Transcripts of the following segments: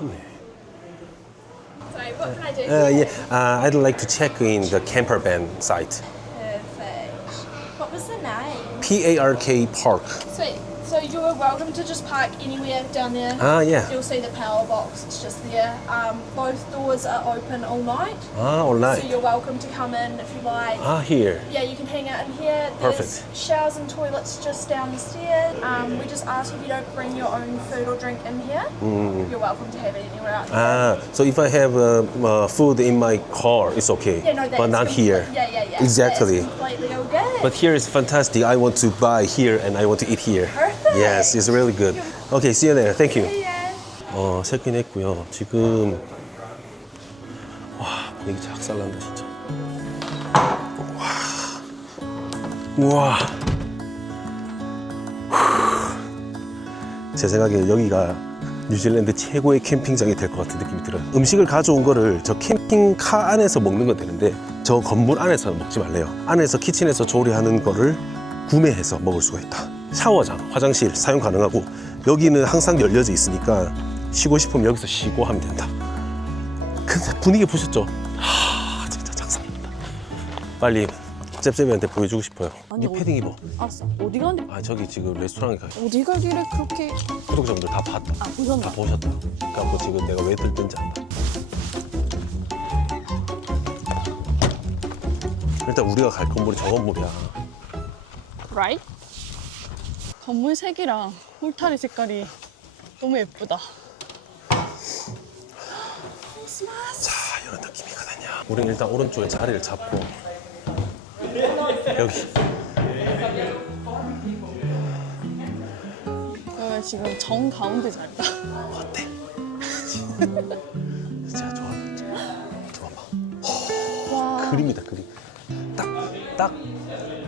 Sorry, what can I do? Uh, yeah, uh, I'd like to check in the camper van site. Perfect. What was the name? P A R K Park. Sweet. So you're welcome to just park anywhere down there. Ah, yeah. You'll see the power box. It's just there. Um, both doors are open all night. Ah, all night. So you're welcome to come in if you like. Ah, here. Yeah, you can hang out in here. There's Perfect. showers and toilets just down the stairs. Um, we just ask if you don't bring your own food or drink in here. You're welcome to have it anywhere out there. Mm. Ah, so if I have uh, uh, food in my car, it's okay. yeah, no, that but is not here. Yeah, yeah, yeah. Exactly. That is completely good. But here is fantastic. I want to buy here and I want to eat here. Perfect. Yes, it's really good. Okay, see you there. Thank you. 어, 세긴 했고요. 지금 와, 분위기 작살난다 진짜. 와. 우와. 후. 제 생각에 여기가 뉴질랜드 최고의 캠핑장이 될 것 같은 느낌이 들어요. 음식을 가져온 거를 저 캠핑카 안에서 먹는 건 되는데 저 건물 안에서 먹지 말래요. 안에서 키친에서 조리하는 거를 구매해서 먹을 수가 있다. 샤워장, 화장실 사용 가능하고 여기는 항상 열려져 있으니까 쉬고 싶으면 여기서 쉬고 하면 된다. 근데 분위기 보셨죠? 하, 진짜 작살난다. 빨리 잽잽이한테 보여주고 싶어요. 아니, 이 패딩 입어. 알았어. 어디 가는데? 아 저기 지금 레스토랑에 가. 어디 가길래 그렇게 구독자분들 다 봤다. 아 보셨나? 다 보셨다. 그래갖고 지금 내가 왜 들뜬지 안다. 일단 우리가 갈 건물이 저 건물이야. Right? 건물 색이랑 울타리 색깔이 너무 예쁘다. 자 이런 느낌이거든요. 우린 일단 오른쪽에 자리를 잡고 여기 어, 지금 정 가운데 자리다. 어때? 진짜 좋아. 와. 그림이다 그림. 딱 딱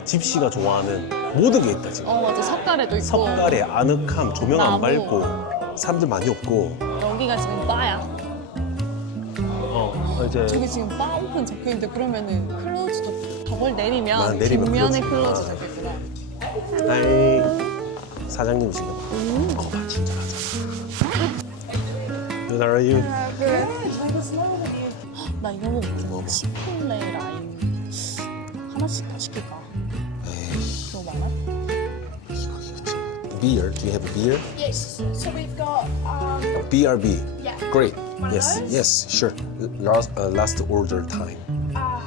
집시가 좋아하는 모든 게 있다 지금. 어 맞아 석가래도 있고. 석가래, 아늑함, 조명 안 나무. 밝고 사람들 많이 없고. 여기가 지금 바야. 어 이제 저기 지금 바 오픈 적혀 있는데 그러면은 클로즈도 저걸 내리면, 아, 내리면 뒷면에 클로즈. 클로즈 아. 적혀 있구나. 하이 사장님이시네. 거봐 진짜. Good are you? 나 이거 먹고 뭐? 치폴레 라임 하나씩 다 시킬까? Beer? Do you have beer? Yes. So we've got um, BRB. yeah. Great. One of Yes. those? Yes. Sure. Last uh, last order time. Uh,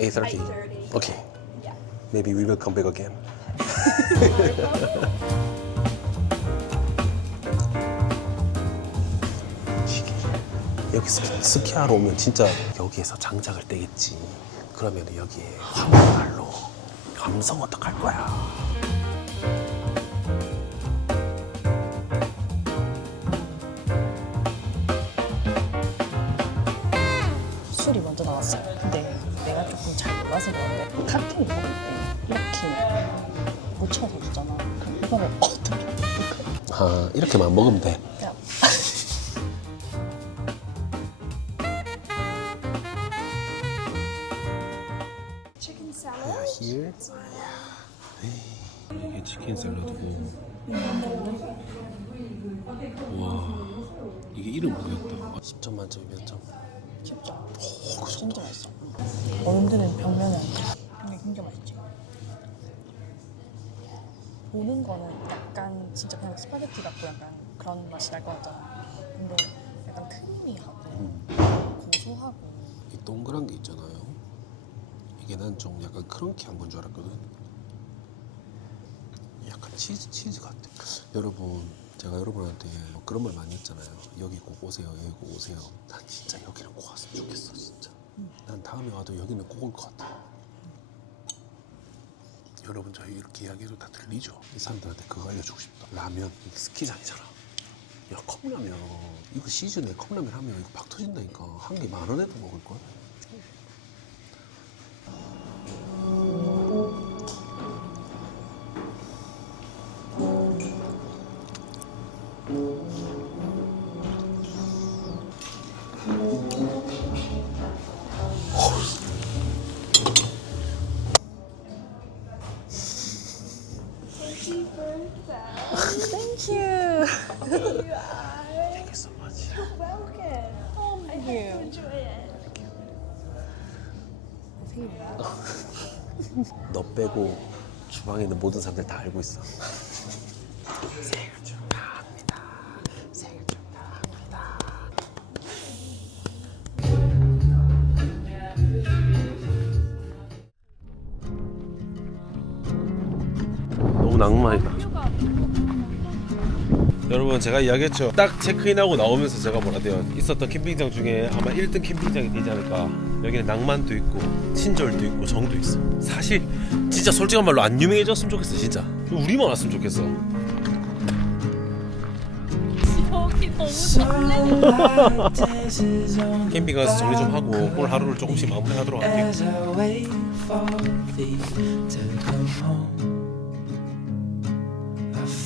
8:30. 8:30. Okay. Yeah. Maybe we will come back again. 시계. 여기 스키, 스키하러 오면 진짜 여기에서 장작을 떼겠지. 그러면 여기에 화목난로 감성 어떡할 거야? 아 이렇게만 먹으면 돼. 그냥 Chicken 야, salad. here. 이게 치킨 샐러드고. 와, 이게 이름 뭐였다? 10점 만점에 몇 점? 쉽죠? 오, 그 진짜 맛있어. 어른들은 병면에 안 돼. 근데 진짜 맛있지. 보는 거는 약간 진짜 그냥 스파게티 같고 약간 그런 맛이 날 것 같잖아. 근데 약간 크리미하고 고소하고 이 동그란 게 있잖아요. 이게 난 좀 약간 크런키한 건 줄 알았거든. 약간 치즈 치즈 같아. 여러분, 제가 여러분한테 뭐 그런 말 많이 했잖아요. 여기 꼭 오세요, 여기 꼭 오세요. 난 진짜 여기를 꼭 왔으면 좋겠어, 진짜. 난 다음에 와도 여기는 꼭 올 것 같아. 여러분 저희 이렇게 이야기해도 다 들리죠? 이 사람들한테 그거 알려주고 싶다. 라면 스키장이잖아. 야 컵라면 이거 시즌에 컵라면 하면 이거 박 터진다니까 한 개 만 원에도 먹을 걸. Thank 빼고 주방에 있는 모든 사람들 다 알고 있어. 너무 낭만이다. 여러분 제가 이야기했죠. 딱 체크인하고 나오면서 제가 뭐라 돼요. 있었던 캠핑장 중에 아마 1등 캠핑장이 되지 않을까. 여기는 낭만도 있고 친절도 있고 정도 있어. 사실 진짜 솔직한 말로 안 유명해졌으면 좋겠어 진짜. 우리만 왔으면 좋겠어. 여기 너무 캠핑 가서 정리 좀 하고 오늘 하루를 조금씩 마무리하도록 할게요.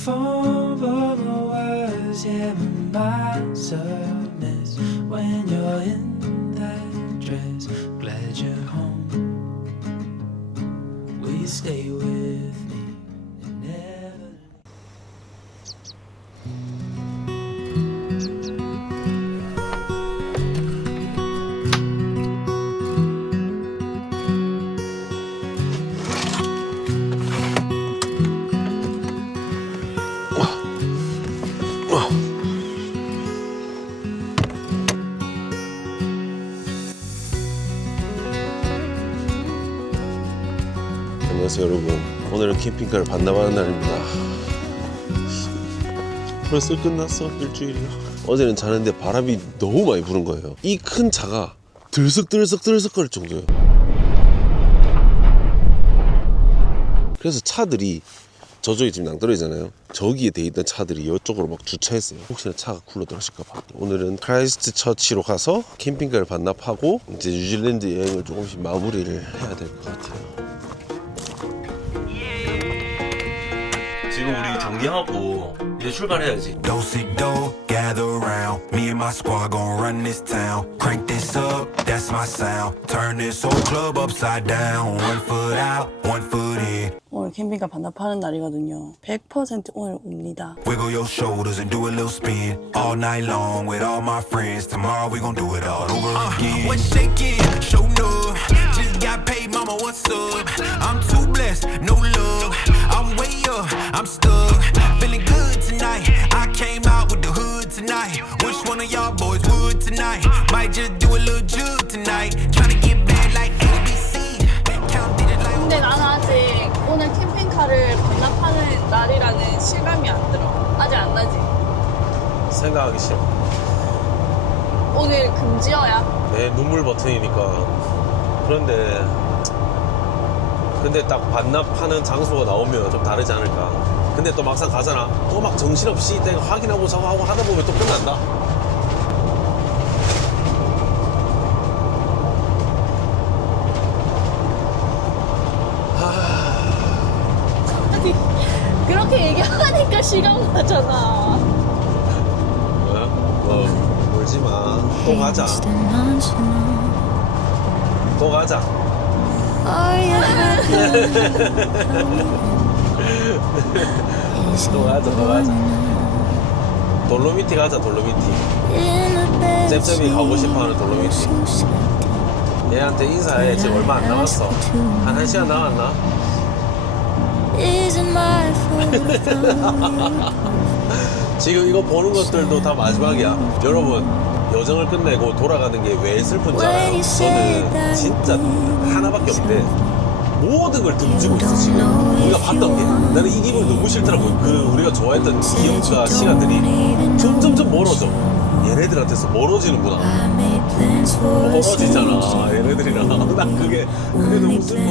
Fumble my words, yeah, my mess. When you're in dress, glad you're home. Will you stay with 안녕하세요 여러분. 오늘은 캠핑카를 반납하는 날입니다. 벌써 끝났어 일주일이야. 어제는 자는데 바람이 너무 많이 부는 거예요. 이 큰 차가 들썩들썩 들썩거릴 정도예요. 그래서 차들이 저쪽에 지금 낭떠러지잖아요. 저기에 돼 있던 차들이 이쪽으로 막 주차했어요. 혹시나 차가 굴러 들어실까봐. 오늘은 크라이스트 처치로 가서 캠핑카를 반납하고 이제 뉴질랜드 여행을 조금씩 마무리를 해야 될 것 같아요. 지금 우리 정리하고 이제 출발해야지. Do-si-do, gather round. Me and my squad gon' run this town. Crank this up, that's my sound. Turn this whole club upside down. One foot out, one foot in. 오늘 캠핑카 반납하는 날이거든요. 100% 오늘 옵니다. Wiggle your shoulders and do a little spin. All night long with all my friends. Tomorrow we gon' do it all over again. What's shaking? Show no. Got paid, mama, what's up? I'm too blessed, no love. I'm way up, I'm stuck. Feeling good tonight. I came out with the hood tonight. Which one of y'all boys would tonight? Might just do a little jug tonight. Tryna get back like ABC. Count digits like 근데 나는 아직 오늘 캠핑카를 반납하는 날이라는 실감이 안 들어. 아직 안 나지? 생각하기 싫어. 오늘 금지어야. 내 눈물 버튼이니까. 그런데 근데 딱 반납하는 장소가 나오면 좀 다르지 않을까. 근데 또 막상 가잖아. 또 막 정신없이 내가 확인하고 저거 하고 하다 보면 또 끝난다. 아니, 그렇게 얘기하니까 시간 가잖아. 어? 뭐 울지 마. 또 가자. 또 가자. 또 가자. 또 가자. 돌로미티 가자. 돌로미티. 잼잼이 가고 싶어하는 돌로미티. 얘한테 인사해. 지금 얼마 안 남았어. 한 1시간 남았나? 지금 이거 보는 것들도 다 마지막이야. 여러분, 여정을 끝내고 돌아가는 게 왜 슬픈지 알아요? 저는 진짜 하나밖에 없는데 모든 걸 등지고 있어, 지금. 우리가 봤던 게. 나는 이 기분이 너무 싫더라고요. 그 우리가 좋아했던 기억과 시간들이 점점점 멀어져. 얘네들한테서 멀어지는구나. 멀어지잖아, 얘네들이랑. 난 그게, 그게 너무 슬펐어.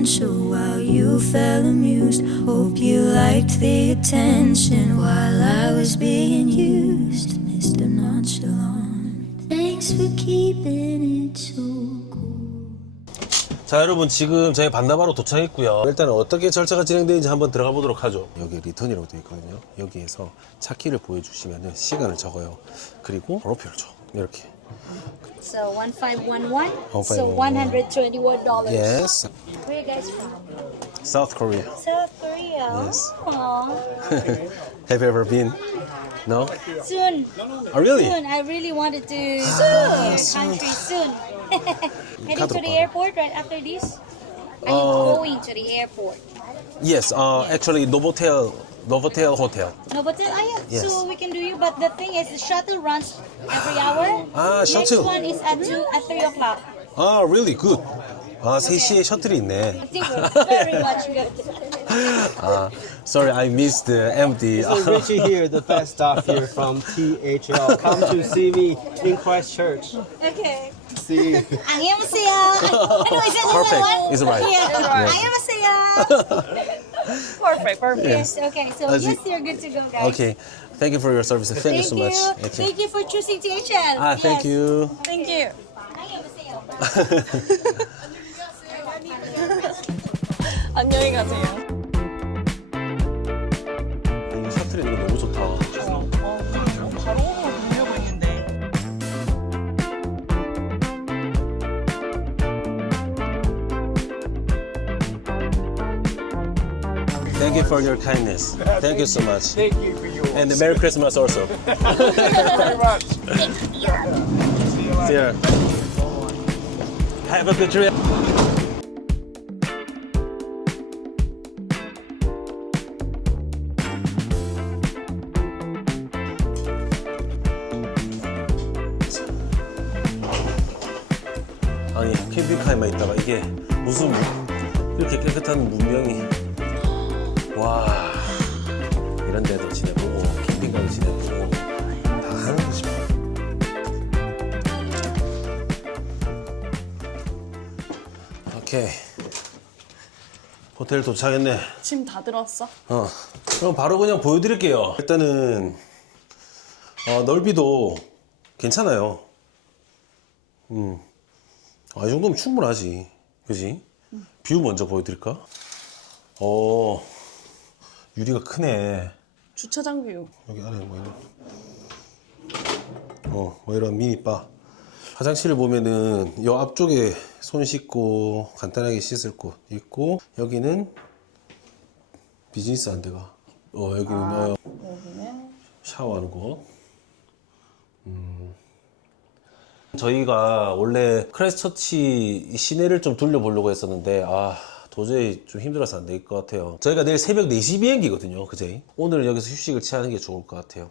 Potential while you fell amused. Hope you liked the attention while I was being used, Mr. Nonchalant. Thanks for keeping it so cool. 자 여러분 지금 저희 반나바로 도착했고요 일단 어떻게 절차가 진행되는지 한번 들어가 보도록 하죠 여기 리턴이라고 되어 있거든요 여기에서 차 키를 보여주시면 시간을 적어요 그리고 번호표를 줘 이렇게 So 1511. So $121. Yes Where are you guys from? South Korea South Korea. Yes. Have you ever been? No? Soon. Oh, really? Soon. I really wanted to soon. your country soon. Heading to the airport right after this? Are you Uh, going to the airport? Yes, uh, actually, Novotel, Novotel Hotel. Novotel? Ah, yeah. Yes. So we can do you. But the thing is, the shuttle runs every hour. Ah, Next shuttle. one is at two, at three o'clock. 아, really good. 아, 3시에 셔틀이 있네. I think we're very much good. 아, sorry, I missed the empty. So Richie here, the best staff here from THL. Come to see me in Christchurch. Okay. See you. 안녕하세요. Ano, is it the Perfect. one? It's right. Yeah. Yeah. 안녕하세요. Perfect, perfect. Yes. Okay. So Uh, yes, the- you're good to go, guys. Okay, thank you for your service. Thank, you so much. Okay. Thank you for choosing THL. Ah, thank Yes. you. Thank you. 안녕하세요. 안녕히 가세요. Thank you for your kindness. Thank you so much. Thank you for yours. And Merry Christmas also. very much. See ya. Have a good trip. 아니 캠핑카에만 있다가 이게 무슨 문- 이렇게 깨끗한 문명이 와. 이런 데도 지내보고 캠핑카도 지내보고 다 하는 거지 오케이. 호텔 도착했네. 짐 다 들었어? 어. 그럼 바로 그냥 보여드릴게요. 일단은 어, 넓이도 괜찮아요. 음. 아, 이 정도면 충분하지. 그지? 뷰 먼저 보여드릴까? 어 유리가 크네 주차장 뷰. 여기 안에 뭐 이런 어, 뭐 이런 미니바 화장실을 보면은 요 앞쪽에 손 씻고 간단하게 씻을 곳 있고 여기는 비즈니스 한 데가 어 여기는 어, 여기는 샤워하는 곳 음. 저희가 원래 크라이스처치 시내를 좀 둘러보려고 했었는데 아 도저히 좀 힘들어서 안 될 것 같아요. 저희가 내일 새벽 4시 비행기거든요 그제 오늘 여기서 휴식을 취하는 게 좋을 것 같아요.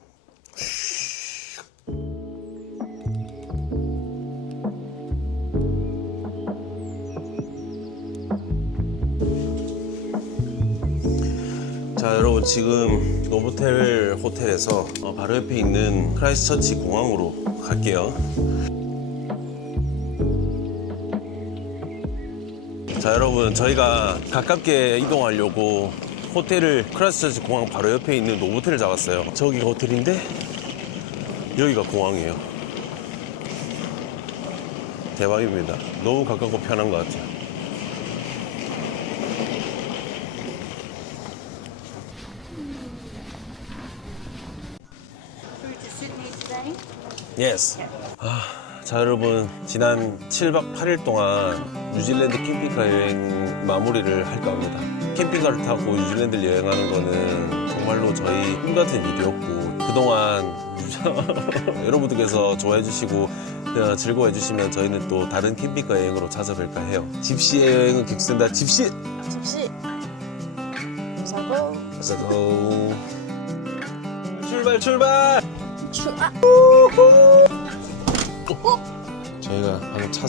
자 여러분 지금 노보텔 호텔에서 어, 바로 옆에 있는 크라이스처치 공항으로 갈게요 자 여러분 저희가 가깝게 이동하려고 호텔을 크라이스처치 공항 바로 옆에 있는 노보텔을 잡았어요. 저기가 호텔인데 여기가 공항이에요. 대박입니다. 너무 가깝고 편한 것 같아요. 예스. 아, 자 여러분 지난 7박 8일 동안 뉴질랜드 캠핑카 여행 마무리를 할까 합니다. 캠핑카를 타고 뉴질랜드를 여행하는 거는 정말로 저희 꿈 같은 일이었고 그동안 여러분들께서 좋아해 주시고 어, 즐거워해 주시면 저희는 또 다른 캠핑카 여행으로 찾아뵐까 해요. 집시의 여행은 객센다 집시. 집시. Let's go. 출발 출발. 출, 아, 저희가 방금 차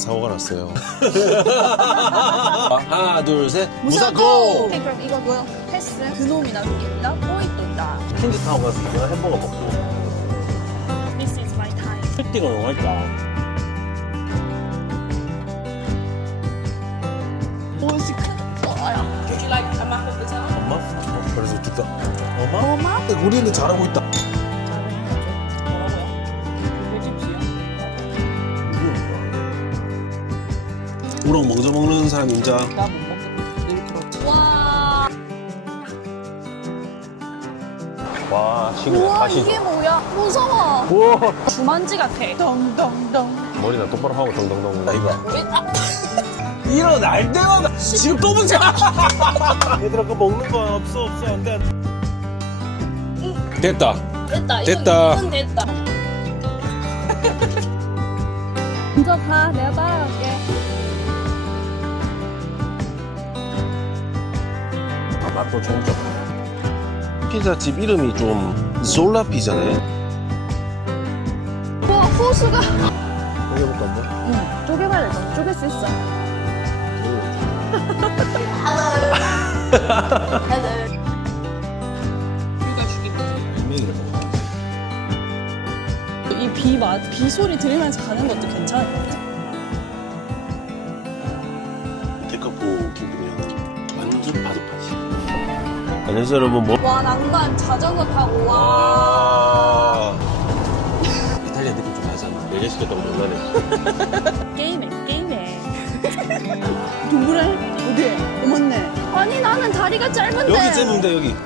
사고가 났어요. 하나, 둘, 셋. 무사고! 오케이, 그럼 이거 뭐야? 패스. 그놈이나 있다. 포인트다. 킹드타운 가서 이거 햄버거 먹고. This is my time. 슈팅을 너무 할까? 오씨 크다. Would you like a map of the town? 엄마? 어, 그래서 죽다. 엄마? 엄마? 우리는 잘하고 있다. 우럭 먼저 먹는 사람 인자. 나못 먹겠다. 늘 그렇지. 와. 와, 지금 우와 이게 뭐야? 무서워. 우와. 주만지 같아. 덩덩덩. 머리나 똑바로 하고 덩덩덩. 나 이거. 아. 일어날 때마다 지금 또 문제 얘들아 그거 먹는 거 없어 없어 안돼 됐다 됐다. 됐다. 이건, 이건 됐다. 먼저 가. 내가 따라갈게. 맛도 종점 피자집 이름이 좀 솔라 피자네 우와, 호수가. 먹여볼까 한번? 응, 쪼개봐야 되잖아. 쪼갤 수 있어. 이비 맛, 비 소리 들으면서 가는 것도 괜찮을 것 같아. 데카포 안녕하세요 여러분 뭐 와, 낭만 자전거 타고 와. 와 이탈리아 느낌 좀 나지 않나? 얘기시켰다고 놀라네 게임해, 게임해. 동그래? 어디에? 어, 맞네. 아니, 나는 다리가 짧은데. 여기 잽는데 여기